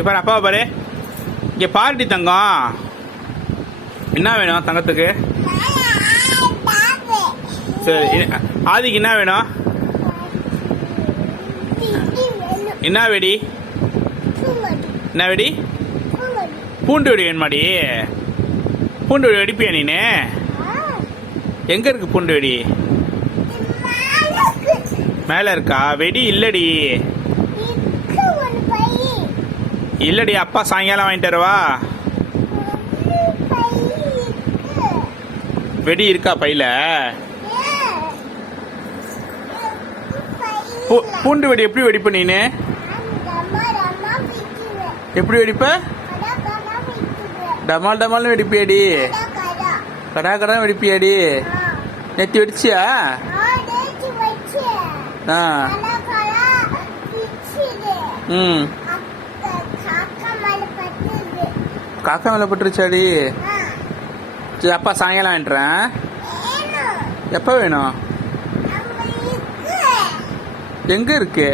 இங்கே பாரு, அப்பாவை பாரு. இங்கே பாருடி தங்கம். என்ன வேணும் தங்கத்துக்கு? சரி, ஆதிக்கு என்ன வேணும்? என்ன வெடி? என்ன வெடி? பூண்டு வெடி வேணுமாடி? பூண்டு வெடி வெடிப்பியா நீனு? எங்க இருக்கு பூண்டு வெடி? மேல இருக்கா? வெடி இல்லடி. இல்லடி, அப்பா சாயங்காலம் வாங்கிட்டு வரவா? வெடி இருக்கா பையில? பூண்டு வெடி எப்படி வெடிப்ப நீனு? எப்படி வெடிப்ப? டமால் டமால்னு வெடிப்பியாடி? கடா கடா வெடிப்பியாடி? நேற்று வெடிச்சியா? ம், காக்கா மேல பட்டுருச்சாடி? சரி, அப்பா சாயங்காலம் வாங்கிட்டுறேன். எப்போ வேணும்? எங்க இருக்கு?